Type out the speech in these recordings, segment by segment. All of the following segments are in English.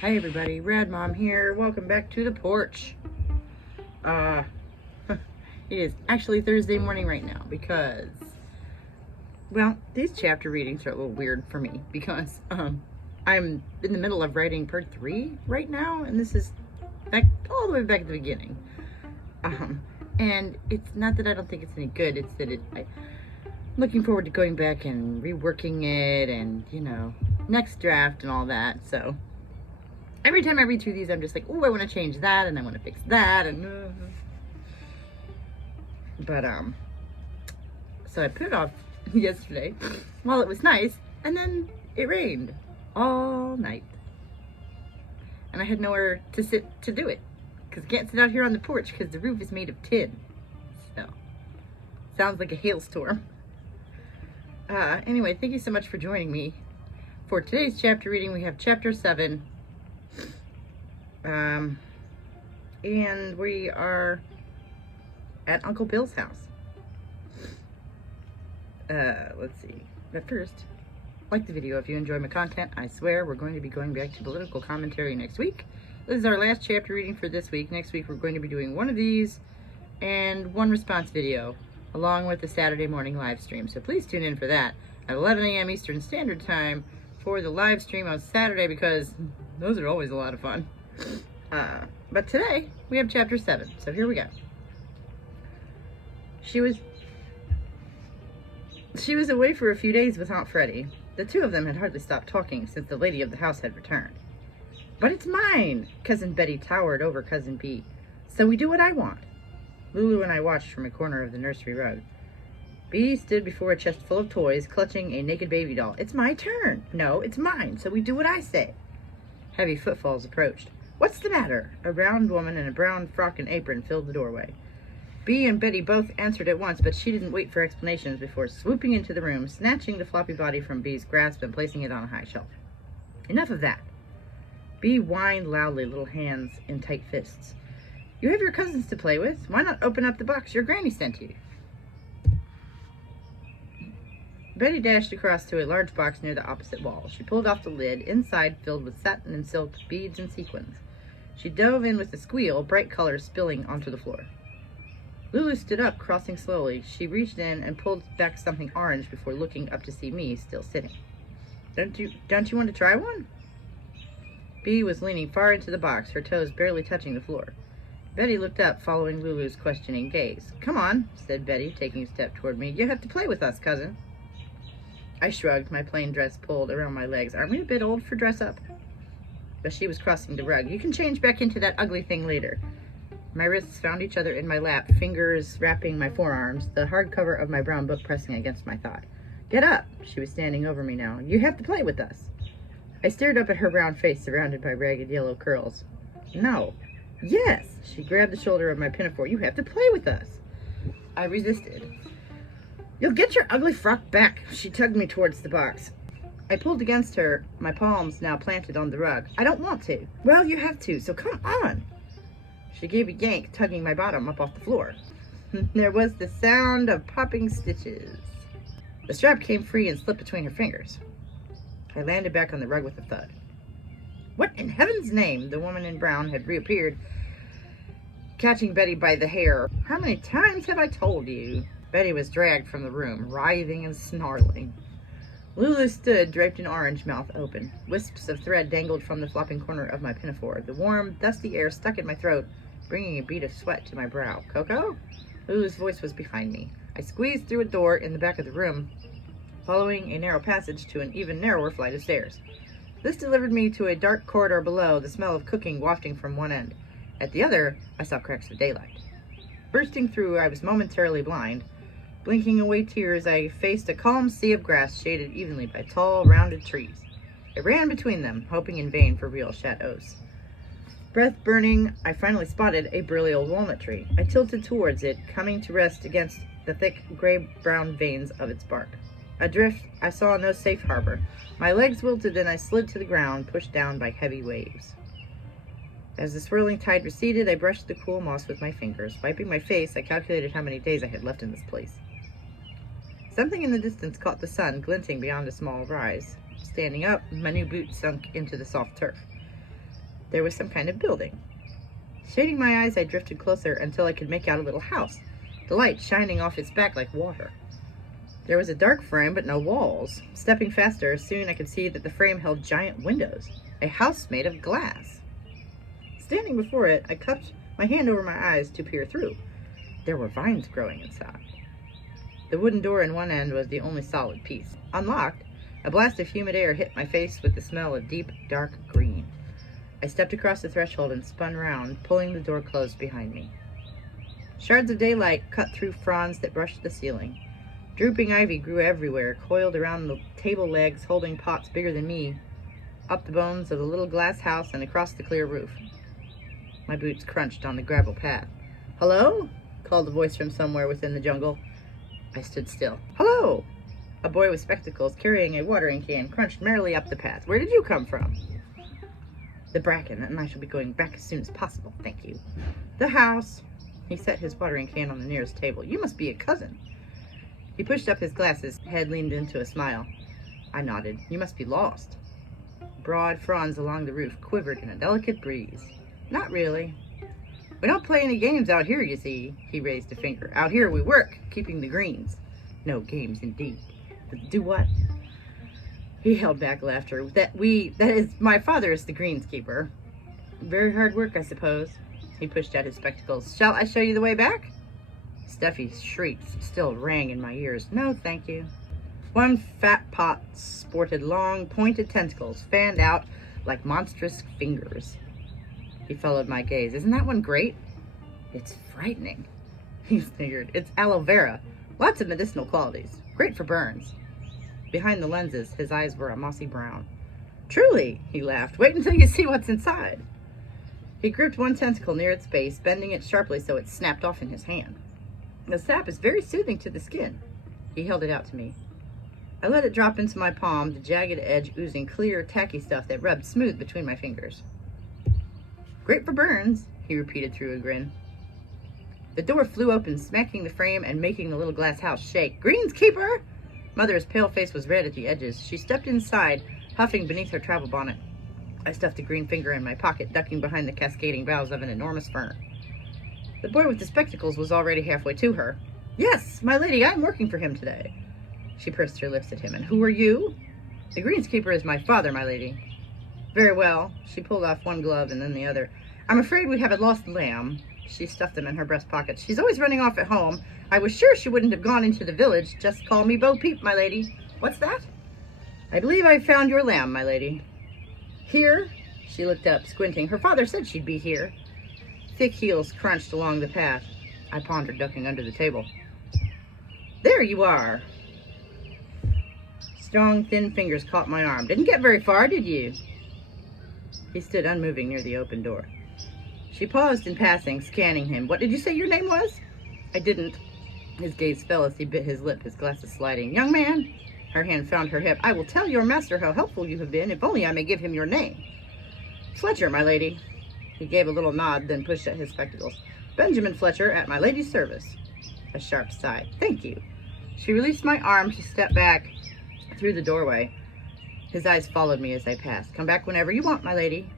Hi everybody, Rad Mom here. Welcome back to the porch. It is actually Thursday morning right now because, well, these chapter readings are a little weird for me because I'm in the middle of writing part 3 right now, and this is back all the way back at the beginning. And it's not that I don't think it's any good, it's that I'm looking forward to going back and reworking it and, you know, next draft and all that. So every time I read through these, I'm just like, oh, I want to change that, and I want to fix that, and so I put it off yesterday while it was nice, and then it rained all night, and I had nowhere to sit to do it, because I can't sit out here on the porch, because the roof is made of tin, so sounds like a hailstorm. Anyway, thank you so much for joining me. For today's chapter reading, we have chapter 7. And we are at Uncle Bill's house. Let's see. But first, like the video if you enjoy my content. I swear we're going to be going back to political commentary next week. This is our last chapter reading for this week. Next week we're going to be doing one of these and one response video, along with the Saturday morning live stream. So please tune in for that at 11 a.m. Eastern Standard Time for the live stream on Saturday, because those are always a lot of fun. But today we have chapter 7, so here we go. She was away for a few days with Aunt Freddie. The two of them had hardly stopped talking since the lady of the house had returned. But it's mine! Cousin Betty towered over Cousin Bee. So we do what I want. Lulu and I watched from a corner of the nursery rug. Bee stood before a chest full of toys, clutching a naked baby doll. It's my turn! No, it's mine, so we do what I say. Heavy footfalls approached. What's the matter? A round woman in a brown frock and apron filled the doorway. Bee and Betty both answered at once, but she didn't wait for explanations before swooping into the room, snatching the floppy body from Bee's grasp and placing it on a high shelf. Enough of that. Bee whined loudly, little hands in tight fists. You have your cousins to play with. Why not open up the box your granny sent you? Betty dashed across to a large box near the opposite wall. She pulled off the lid, inside filled with satin and silk, beads and sequins. She dove in with a squeal, bright colors spilling onto the floor. Lulu stood up, crossing slowly. She reached in and pulled back something orange before looking up to see me still sitting. Don't you want to try one? Bee was leaning far into the box, her toes barely touching the floor. Betty looked up, following Lulu's questioning gaze. Come on, said Betty, taking a step toward me. You have to play with us, cousin. I shrugged, my plain dress pulled around my legs. Aren't we a bit old for dress-up? But she was crossing the rug. You can change back into that ugly thing later. My wrists found each other in my lap, fingers wrapping my forearms, the hardcover of my brown book pressing against my thigh. Get up! She was standing over me now. You have to play with us. I stared up at her brown face surrounded by ragged yellow curls. No. Yes! She grabbed the shoulder of my pinafore. You have to play with us. I resisted. You'll get your ugly frock back. She tugged me towards the box. I pulled against her, my palms now planted on the rug. I don't want to. Well, you have to, so come on. She gave a yank, tugging my bottom up off the floor. There was the sound of popping stitches. The strap came free and slipped between her fingers. I landed back on the rug with a thud. What in heaven's name? The woman in brown had reappeared, catching Betty by the hair. How many times have I told you? Betty was dragged from the room, writhing and snarling. Lulu stood, draped in orange, mouth open. Wisps of thread dangled from the flopping corner of my pinafore. The warm, dusty air stuck in my throat, bringing a bead of sweat to my brow. Coco? Lulu's voice was behind me. I squeezed through a door in the back of the room, following a narrow passage to an even narrower flight of stairs. This delivered me to a dark corridor below, the smell of cooking wafting from one end. At the other, I saw cracks of daylight. Bursting through, I was momentarily blind. Blinking away tears, I faced a calm sea of grass shaded evenly by tall, rounded trees. I ran between them, hoping in vain for real chateaus. Breath burning, I finally spotted a burly old walnut tree. I tilted towards it, coming to rest against the thick, gray-brown veins of its bark. Adrift, I saw no safe harbor. My legs wilted and I slid to the ground, pushed down by heavy waves. As the swirling tide receded, I brushed the cool moss with my fingers. Wiping my face, I calculated how many days I had left in this place. Something in the distance caught the sun glinting beyond a small rise. Standing up, my new boots sunk into the soft turf. There was some kind of building. Shading my eyes, I drifted closer until I could make out a little house, the light shining off its back like water. There was a dark frame, but no walls. Stepping faster, soon I could see that the frame held giant windows, a house made of glass. Standing before it, I cupped my hand over my eyes to peer through. There were vines growing inside. The wooden door in one end was the only solid piece. Unlocked, a blast of humid air hit my face with the smell of deep, dark green. I stepped across the threshold and spun round, pulling the door closed behind me. Shards of daylight cut through fronds that brushed the ceiling. Drooping ivy grew everywhere, coiled around the table legs, holding pots bigger than me, up the bones of the little glass house and across the clear roof. My boots crunched on the gravel path. "Hello?" called a voice from somewhere within the jungle. I stood still. "Hello!" A boy with spectacles carrying a watering can crunched merrily up the path. "Where did you come from?" "The bracken, and I shall be going back as soon as possible, thank you." "The house." He set his watering can on the nearest table. "You must be a cousin." He pushed up his glasses, head leaned into a smile. I nodded. "You must be lost." Broad fronds along the roof quivered in a delicate breeze. "Not really. We don't play any games out here, you see." He raised a finger. "Out here we work, keeping the greens." "No games, indeed." "Do what?" He held back laughter. That is, my father is the greenskeeper." "Very hard work, I suppose." He pushed out his spectacles. "Shall I show you the way back?" Steffi's shrieks still rang in my ears. "No, thank you." One fat pot sported long, pointed tentacles, fanned out like monstrous fingers. He followed my gaze. "Isn't that one great?" "It's frightening." He snickered. "It's aloe vera. Lots of medicinal qualities. Great for burns." Behind the lenses, his eyes were a mossy brown. "Truly," he laughed. "Wait until you see what's inside." He gripped one tentacle near its base, bending it sharply so it snapped off in his hand. "The sap is very soothing to the skin." He held it out to me. I let it drop into my palm, the jagged edge oozing clear, tacky stuff that rubbed smooth between my fingers. "Great for burns," he repeated through a grin. The door flew open, smacking the frame and making the little glass house shake. "Greenskeeper!" Mother's pale face was red at the edges. She stepped inside, huffing beneath her travel bonnet. I stuffed a green finger in my pocket, ducking behind the cascading boughs of an enormous fern. The boy with the spectacles was already halfway to her. "Yes, my lady, I'm working for him today." She pursed her lips at him. "And who are you?" "The greenskeeper is my father, my lady." "Very well." She pulled off one glove and then the other. "I'm afraid we have a lost lamb." She stuffed them in her breast pocket. "She's always running off at home. I was sure she wouldn't have gone into the village. Just call me Bo Peep, my lady." "What's that?" "I believe I've found your lamb, my lady." "Here?" She looked up, squinting. "Her father said she'd be here." Thick heels crunched along the path. I pondered, ducking under the table. "There you are." Strong, thin fingers caught my arm. "Didn't get very far, did you?" He stood unmoving near the open door. She paused in passing, scanning him. "What did you say your name was?" "I didn't." His gaze fell as he bit his lip, his glasses sliding. "Young man," her hand found her hip, "I will tell your master how helpful you have been, if only I may give him your name." "Fletcher, my lady." He gave a little nod, then pushed at his spectacles. "Benjamin Fletcher, at my lady's service." A sharp sigh. "Thank you." She released my arm to step back through the doorway. His eyes followed me as I passed. "Come back whenever you want, my lady."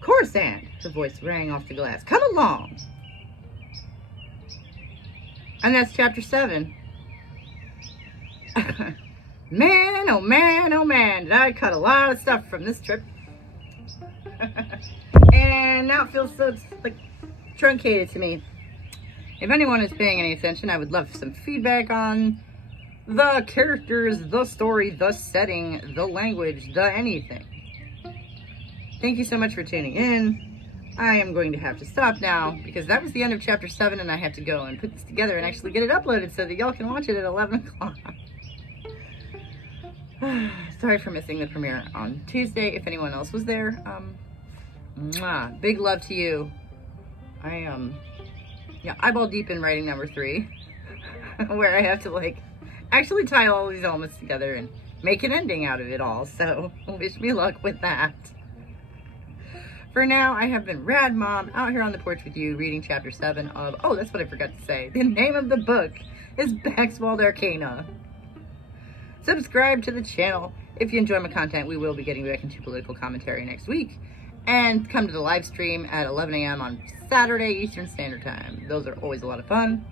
"Course, Aunt." Her voice rang off the glass. "Come along." And that's chapter 7. Man, oh man, oh man, did I cut a lot of stuff from this trip. And now it feels so like truncated to me. If anyone is paying any attention, I would love some feedback on the characters, the story, the setting, the language, the anything. Thank you so much for tuning in. I am going to have to stop now because that was the end of chapter 7 and I had to go and put this together and actually get it uploaded so that y'all can watch it at 11 o'clock. Sorry for missing the premiere on Tuesday. If anyone else was there, big love to you. I eyeball deep in writing number 3 where I have to actually tie all these elements together and make an ending out of it all. So wish me luck with that. For now, I have been Rad Mom, out here on the porch with you, reading chapter 7 of, oh, that's what I forgot to say. The name of the book is Bexwold Arcana. Subscribe to the channel. If you enjoy my content, we will be getting back into political commentary next week. And come to the live stream at 11 a.m. on Saturday Eastern Standard Time. Those are always a lot of fun.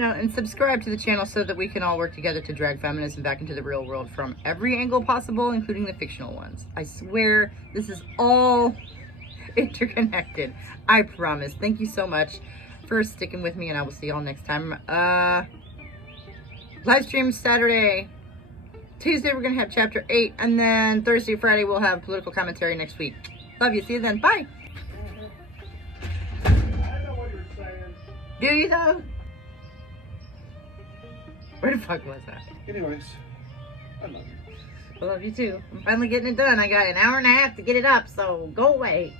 And subscribe to the channel so that we can all work together to drag feminism back into the real world from every angle possible, including the fictional ones. I swear this is all interconnected. I promise. Thank you so much for sticking with me, and I will see y'all next time. Live stream Saturday. Tuesday we're going to have chapter 8, and then Thursday, Friday we'll have political commentary next week. Love you. See you then. Bye. I know what you're saying. Do you though? Where the fuck was that? Anyways, I love you. I love you too. I'm finally getting it done. I got an hour and a half to get it up, so go away.